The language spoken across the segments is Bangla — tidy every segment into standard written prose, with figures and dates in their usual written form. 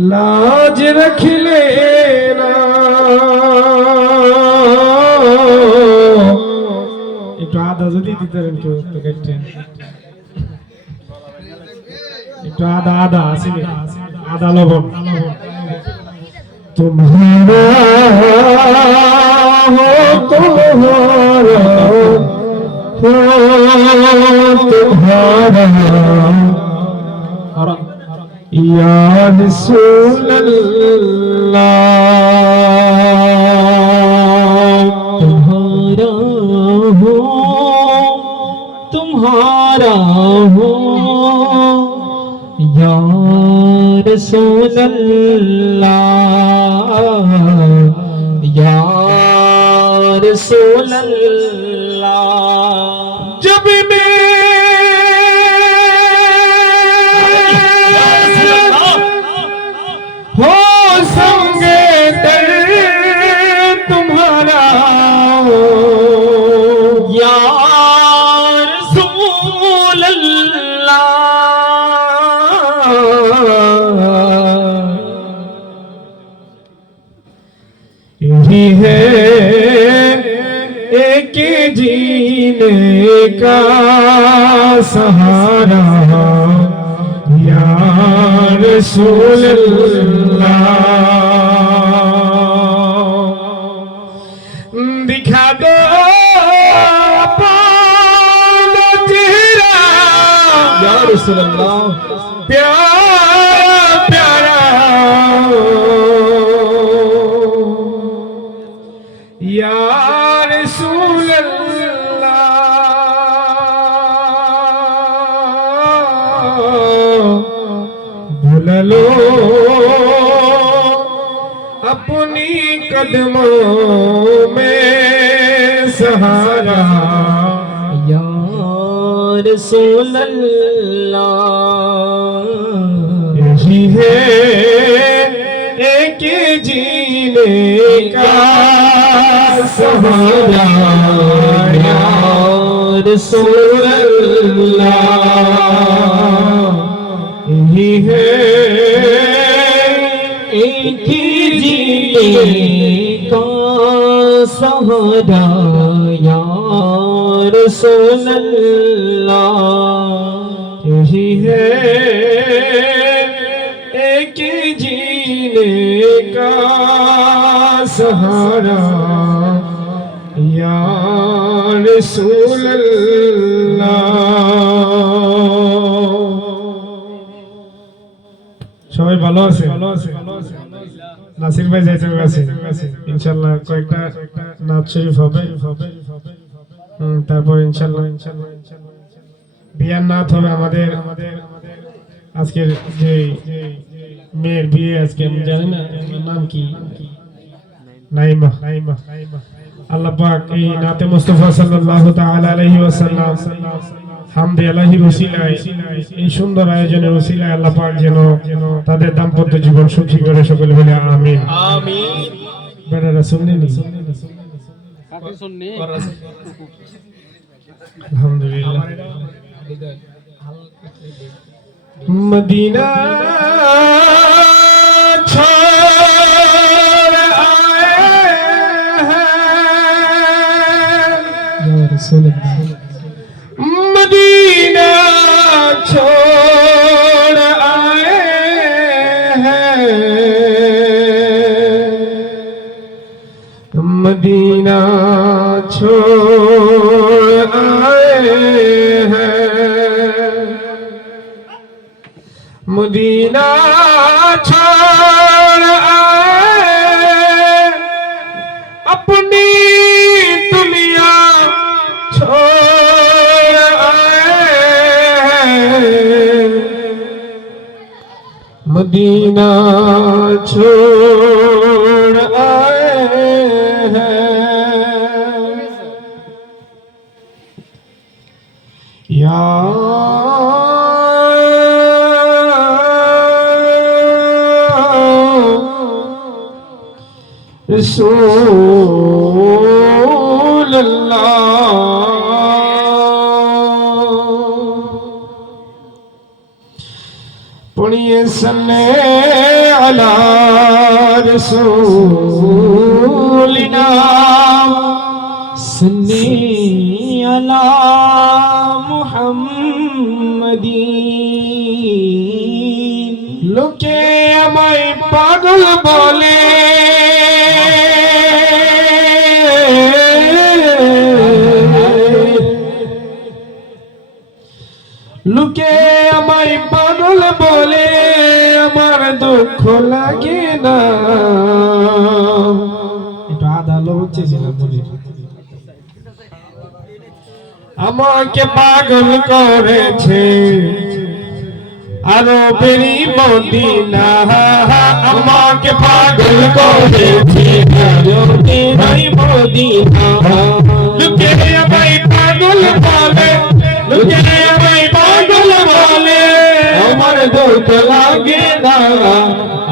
लाज रख लेना। একটু আদা যদি দিতেন একটু প্যাকেটে, একটু আদা আদা আসেনি, আদা লবণ। तुम्हारा हो तुम्हारा हो तुम्हारा या रसूल अल्लाह। तुम्हारा हो तुम्हारा हो या रसूल अल्लाह या रसूल अल्लाह। जब मैं हो संगे दर तुम्हारा या रसूल अल्लाह। यही है एक जीने का सहारा या रसूल अल्लाह। दिखा दो अपना चेहरा या रसूल अल्लाह। प्यारा प्यारा या रसूल अल्लाह। भूल लो अपनी कदमों में सहारा या रसूल अल्लाह। यही है एक जीने का सहारा या रसूल अल्लाह। यही है एक जीने का सहारा या रसूल अल्लाह। यही है एक जीने का सहारा या रसूल अल्लाह। সবাই ভালো আছে? নাসির ভাই যাইতে গেছে ইনশাআল্লাহ, কয়েকটা নাচ শরীফ হবে, তারপর ইনশাআল্লাহ বিয়ার নাচ হবে। আমাদের আজকের যে মেয়ের বিয়ে আজকে, আমি জানি না নাম কি, নাইমা। আল্লাহ পাক এই নাতে মুস্তাফা সাল্লাল্লাহু তাআলা আলাইহি ওয়াসাল্লাম হামদে আলাহির ওসিলায়, এই সুন্দর আয়োজনের ওসিলায় আল্লাহ পাক যেন তাদের দাম্পত্য জীবন সুখী করে, সকলে বলে আমিন आमीन। বেটারা শুনলেন? আলহামদুলিল্লাহ। মদিনা छोड़ आए हैं या रसूल अल्लाह। मदीना छोड़ आए हैं, मदीना छोड़ आए हैं, मदीना छोड़ आए, अपनी दुनिया छोड़ आए, मदीना छोड़ आए हैं। या रसूल अल्लाह। पुण्य सल्ले على رسولنا صلی علی মুহাম্মাদিন লোকে আমায় পাগল বলে লোকে আমায় পাগল বলে আমার দুঃখ লাগে না একটু আদালো চেয়েছিলাম বলি আমাকে পাগল করেছে আরবেরি মদিনা আমাকে পাগল করেছে আরবেরি মদিনা লোকে আমায় পাগল বলে লোকে আমায় পাগল বলে আমার দুঃখ লাগে না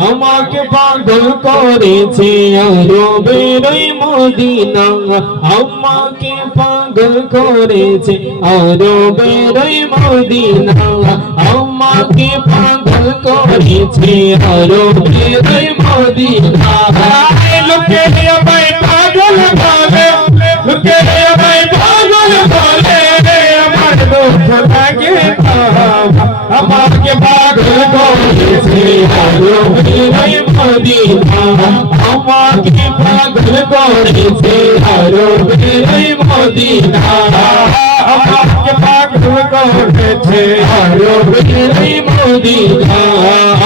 আমাকে পাগল করেছে আরবের মদিনা আমাকে পাগল করেছে আরবের মদিনা আমাকে পাগল করেছে আরবের মদিনা লোকে আমায় পাগল বলে লোকে আমায় পাগল বলে আমার দুঃখ লাগে না আমাকে পাগল করেছে আরবের মদিনা আমাকে পাগল করেছে আরবের মদিনা আমাকে পাগল করেছে আরবের মদিনা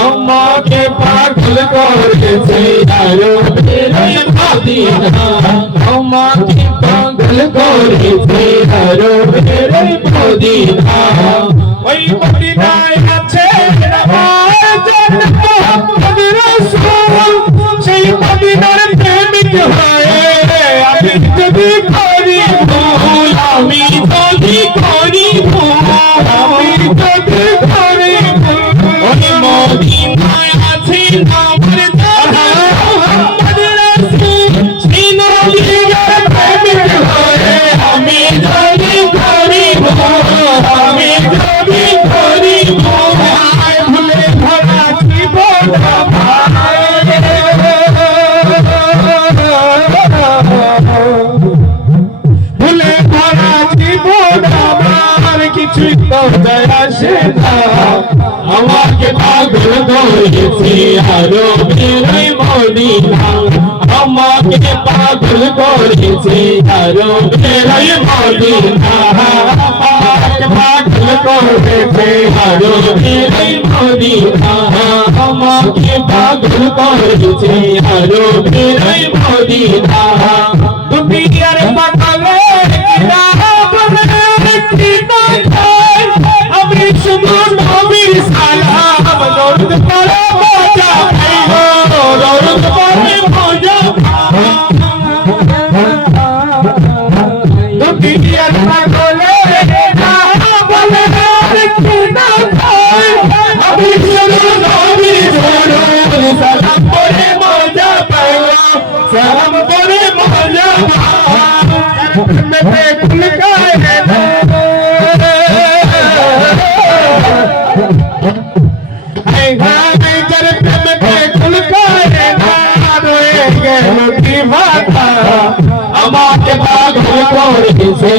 আমাকে পাগল করেছে আরবের মদিনা আমাকে পাগল করেছে আরবের মদিনা ওই মদিনায় আছে আমার জান্নাত মুহাম্মদ রাসূল সেই মদিনার প্রেমিক হয়ে আমি যদি করি ভুল আমি যদি করি ভুল আমি যদি করি ভুল ওই মদিনায় আছে আমার জান্নাত মুহাম্মদ রাসূল সেই নবীর প্রেমিক হয়ে আমি যদি করি ভুল আমি যদি করি ভুল ভুলে ভরা জীবন ভুলে ভরা জীবন আমার কিছুই তো যায় আসে না আমাকে পাগল করেছে আরবের মদিনা আমাকে পাগল করেছে আরবের মদিনা আমাকে পাগল করেছে আরবের মদিনা আমাকে পাগল করেছে আরবের মদিনা দুনিয়ার পাগলে কিনা বলে কিনা খায় আমি শুধু নবীর সালাম দরুদ পড়ে মজা পাইবো দরুদ পড়ে মজা দুনিয়ার পাগলে কিনা বলে কিনা খায় আমি শুধু নবীর সালাম পড়ে মজা পাইবো সালাম পড়ে মজা में खुल गए আমাকে পাগল করেছে